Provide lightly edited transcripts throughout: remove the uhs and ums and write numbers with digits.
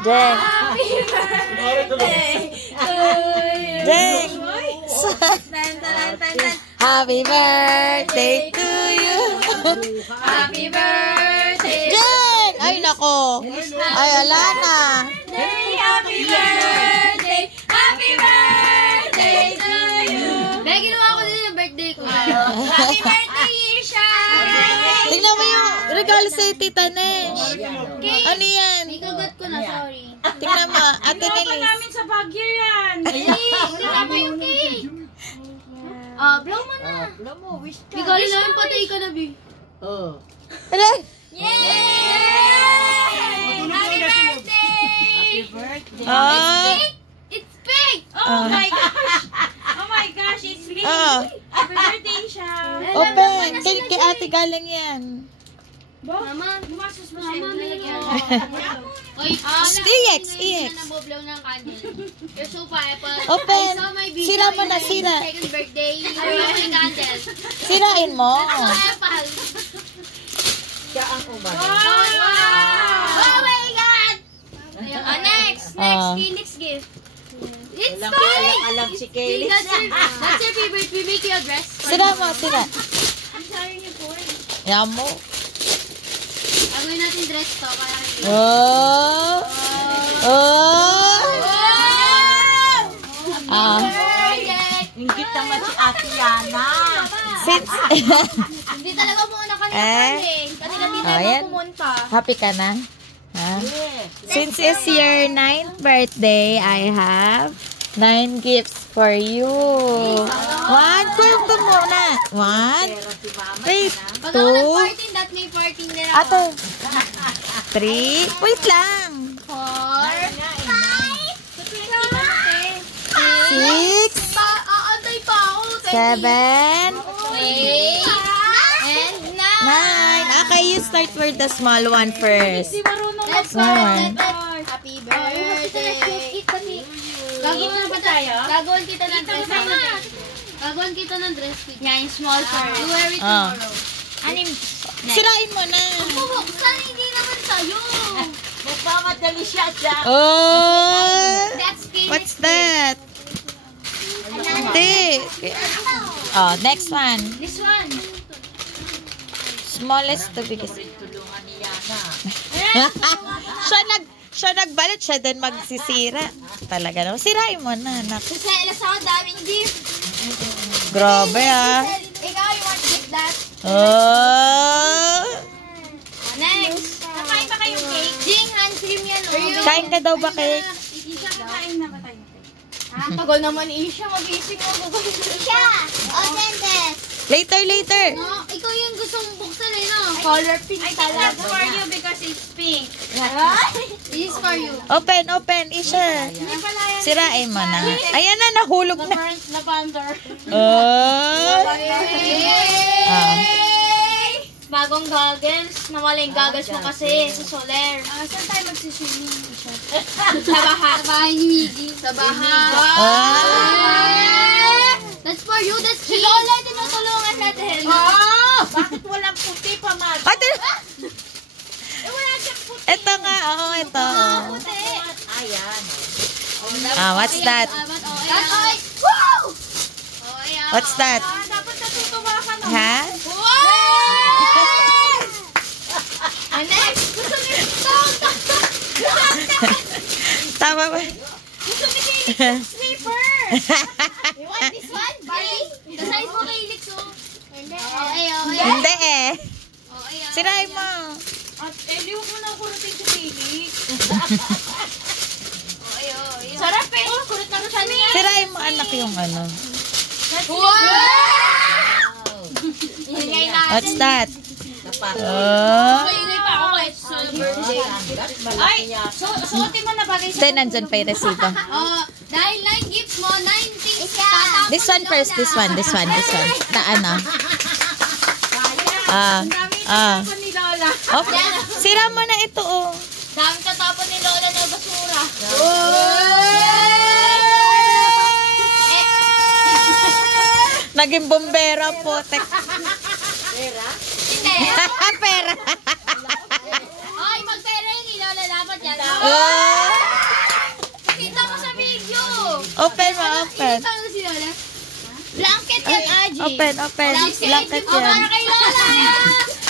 Jeng. Happy birthday to you. Jeng. Tan, tan, tan, tan. Happy birthday to you. Happy birthday. Jeng! Ay, nako. Ay, ala na. Happy birthday. Happy birthday to you. Dahil ginawa ko din yung birthday ko. Happy birthday, Isha. Tingnan mo yung regalo sa Tita Nesh. Cake. Ano yan? Ikagat ko na, sorry. Tingnan mo, Ate Nelis. namin sa Baguio yan. Tingnan mo yung cake. Blow mo na. Alam mo, wish ka. Bigali namin pati ka na, Bi. Oh. Ala. Yay! Happy birthday! Happy birthday. Ah. It's pink! Oh my gosh. Oh my gosh, it's me. Ah. Happy birthday siya. Open. Kay Ate galing yan. Mama, Bumasos mo Mama, siya. Oy, EX, EX. naboblaw ng candle. You're so pineapple. Open. I saw my video. Sira mo na, sira. Second birthday. I want my candle. Sirain mo. Pineapple. Siya ang uman. Oh my God! Next, Phoenix gift. It's fine! Alam si Kaylee. That's your favorite. We make you a dress. Sira mo, sira. Yan mo. Gagawin natin dress to. Oh. Oh. Ah. Ingit naman si Ate Yana. Since Hindi talaga muna kanina Kanina din ayan. pumunta. Happy ka na? Ha? Yeah. Since it's your 9th birthday, I have 9 gifts for you. 1, kwento muna. 1, wait, Pag ako 2, nag-14, that may 14 nila. ato, 3, wait lang, 4, 6, Aantay pa ako. 7, 8, and 9. 9. Okay, you start for the small one first. Let's One. start. Happy birthday. Gagawin ba tayo? Gagawin kita ng dress. Gagawin kita ng dress. Yan, yung small first. You wear it Ah. tomorrow. Sirain mo na. Bubuksan, hindi naman sa'yo. Nagmamadali siya. Oh, That's Phoenix. what's that? Tea. Oh, next one. This one. Smallest to biggest. Tulungan ni Yana. siya nagbalot, siya din magsisira. Talaga naman. Sirain mo na, anak. Suselas ako, daming gift. Grabe, ah. Ikaw, you want to get that? Oh. Next. Nakain ba kayong cake? Jing, hand cream yan, oh. Kain ka daw ba, cake? Isha, kakain na ba tayo? Tagal naman, Isha. Mag-isip mo. Isha! Open this. Later. No, ikaw yung gusto mong buksan eh, no? Color pink I think that's for you because it's pink. This is for you. Open, Isha. Sirain mo na. Ayan na, nahulog na. Lavender. Oh. Ah. Bagong goggles. Nawala yung goggles mo kasi sa solar. Saan tayo magsiswimming, Isha? Sa baha. Sa bahay ni Miggy. Sa baha. Ah. That's for you. That's si Lola, tinutulungan natin. Bakit walang puti pa, Mag? Ate, Wala siyang puti. ito nga, ito. Puti. Ayan. What's that? Wow! What's that? Dapat natutuwa ka na. Ha? Wow! And next, gusto ni Tama ba? Gusto ni Felix slipper. You want this one? Bye. The size mo kay Felix, oh. Hindi eh. Sirain mo. At liwag mo na ako rutin si Felix. Sarap eh. Kurot na rin niya. Sirain mo, anak, yung ano. Wow! What's that? Napaka. Oh. Ingay pa ako kahit sa birthday. Ay, suotin mo na bagay sa... Then, nandyan pa yung resibo. Dahil 9 gifts mo, 9 things. This one first, this one. Na ano? Sa ni Lola. Oh, sira mo na ito, oh. Dami katapon ni Lola na basura. Naging bombera po. Pera? Hindi. Pera. Ay, magpera yung Lola dapat yan. Oh. Open mo, open. Tawag si Lola. Blanket yan, Aji. Open, open. Blanket Oh, para yan. kay Lola.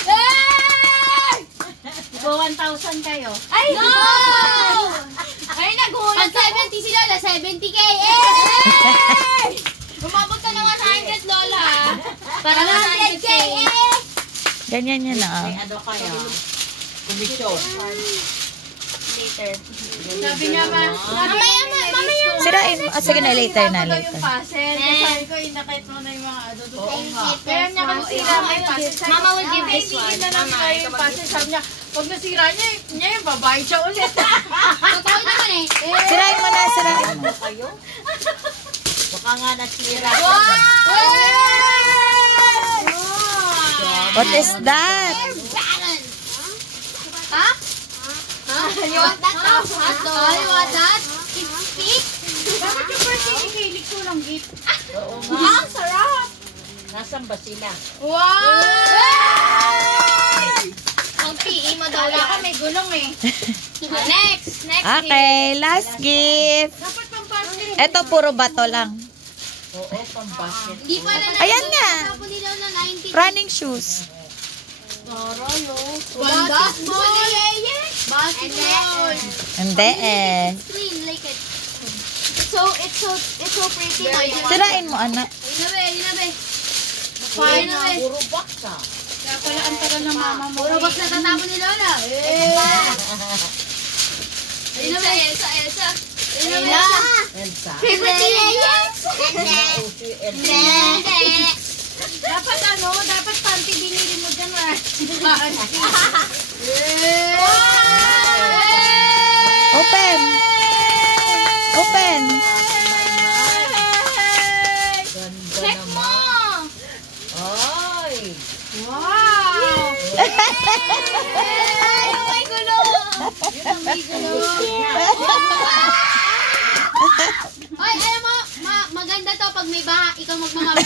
Hey! Go 1,000 kayo. Ay, no! Ay, nagulat. Pag 70 si Lola, 70K. Eh! Umabot ka na 100, Lola. Para 100K. Eh! Ganyan yan na. May ano kayo? Komisyon. Later. Sabi niya ma. Mamaya. Sirain mo. Ah, sige na, later na, Yung later. puzzle. Kasi sabi ko, inakit mo na yung mga ano. Oo nga. Kaya niya kung sira mo yung puzzle. Sabi Mama ko, will give this hindi one. na namin kayo yung puzzle. Sabi niya, pag nasira niya yung babae siya ulit. Totoo naman eh. Sirain mo na, sirain mo. Kayo? Baka nga nasira. What is that? Ha? You want that? You want that? It's pink? Bakit yung birthday ni Kaylik walang gift? Oo Ah, nga. ang sarap! Nasaan ba sila? Wow! Ang PE mo daw Wala ka yan. may gulong eh. Next Okay, last gift. Dapat pang puzzle. Ito, puro bato lang. Oo, pang-basket. Hindi pa na Ayan nga. Tapos nila na 90. Running shoes. Basketball! Basketball! Hindi eh. Clean like it. It's so pretty. Sirain mo, anak. Inabe. Puro box ah. Kaya pala ang tagal ng mama mo. Puro box na tatapon ni Lola. Elsa. Elsa. Favorite yes. And then, Dapat dapat panty binili mo dyan. Open. Open. ganda Check mo. naman. Ay! Wow! Ay, may gulo. Ay, alam mo, maganda to pag may baha, ikaw magmamabot.